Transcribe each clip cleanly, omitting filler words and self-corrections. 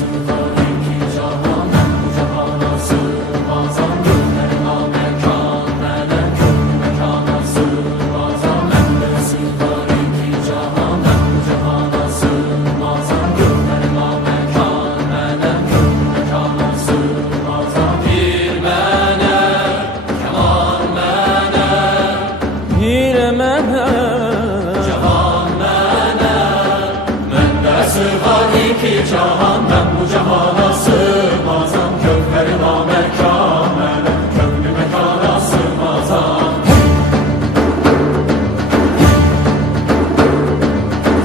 sığar iki cahan, ben bu cihana sığmazam. Gönlüme mekan, melek gönlü mekana sığmazam. Bende sığar iki cahan, ben bu cihana sığmazam. Gönlüme mekan, melek gönlü mekana sığmazam. Bir mene, keman mene, bir mene, cahan mene. Bende sığar iki cahan, ben bu cihana sığmazam. Gönlüme mekan, melek gönlü mekana sığmazam.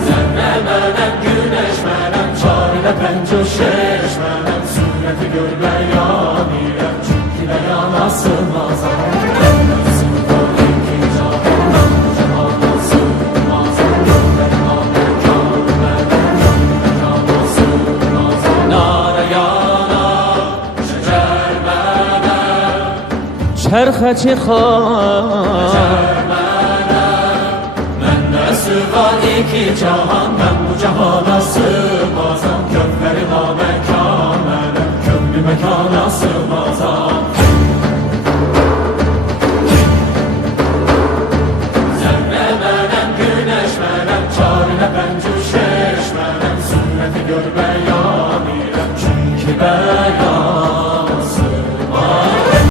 Zerre melek, güneş melek, çarede pençe şeş melek. Sureti görmeyan ile, çünkü de yana sığmazam. Bende sığar iki cahan, ben bu cihana sığmazam. Gönlüme mekan, melek gönlü mekana sığmazam. Nara yana, şecer melek, çerxe çıxar. Bende sığar iki cahan, ben bu cihana sığmazam. Gönlüme mekan, melek gönlü mekana sığmazam.